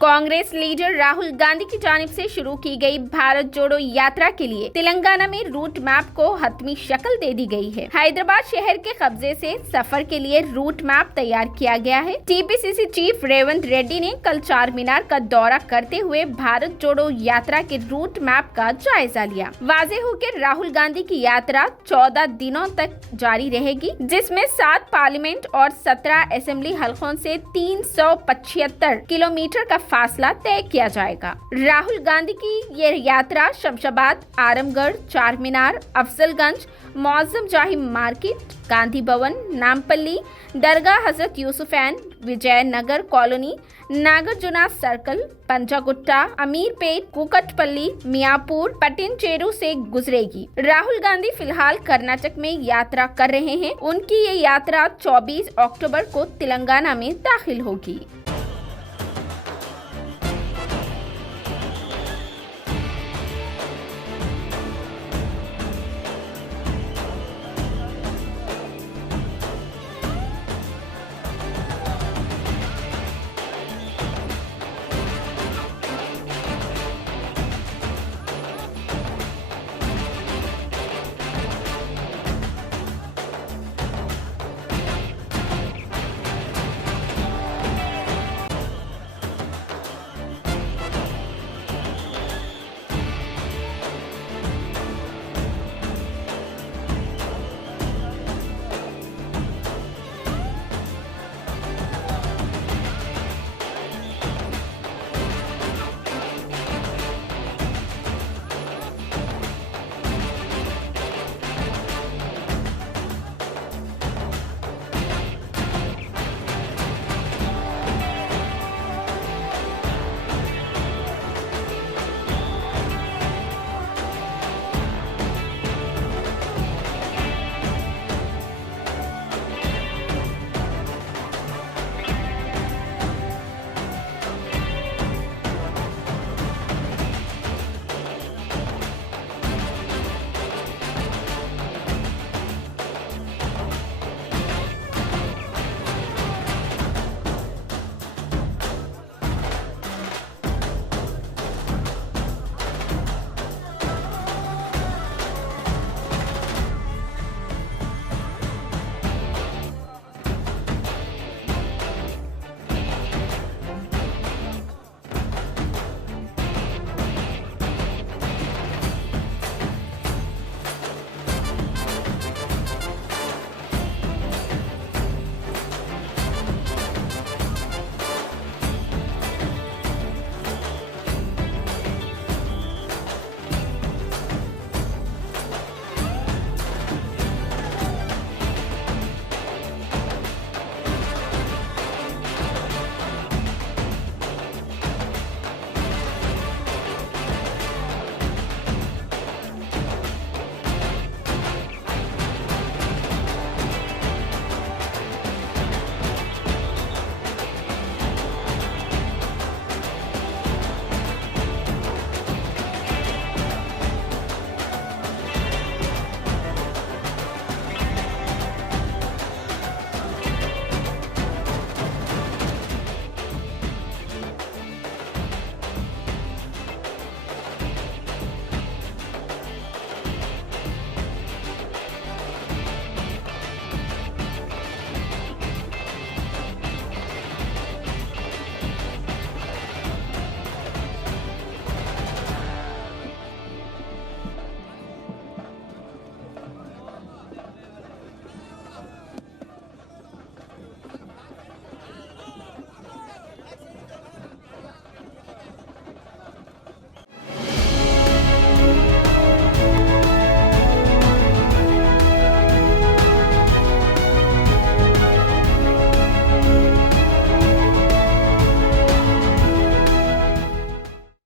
Congress leader Rahul Gandhi की जानिब से शुरू की गई भारत जोड़ो यात्रा के लिए तेलंगाना में रूट मैप को हतमी शक्ल दे दी गई है। हैदराबाद शहर के कब्जे से सफर के लिए रूट मैप तैयार किया गया है। टीपीसीसी चीफ रेवंत रेड्डी ने कल चार मीनार का दौरा करते हुए भारत जोड़ो यात्रा के रूट मैप का जायजा लिया। वाज़ेह हो कि राहुल गांधी की यात्रा 14 दिनों तक जारी रहेगी, जिसमें 7 पार्लियामेंट और 17 असेंबली हलकों से 375 किलोमीटर का फासला तय किया जाएगा। राहुल गांधी की ये यात्रा शमशाबाद, आरामगढ़, चार मीनार, अफजलगंज, मौजम जाही मार्केट, गांधी भवन, नामपल्ली, दरगाह हजरत यूसुफैन, विजयनगर कॉलोनी, नागार्जुना सर्कल, पंजागुट्टा, अमीरपेट, कुकटपल्ली, मियापुर, पटिनचेरू से गुजरेगी। राहुल गांधी फिलहाल कर्नाटक में यात्रा कर रहे हैं। उनकी ये यात्रा 24 अक्टूबर को तेलंगाना में दाखिल होगी।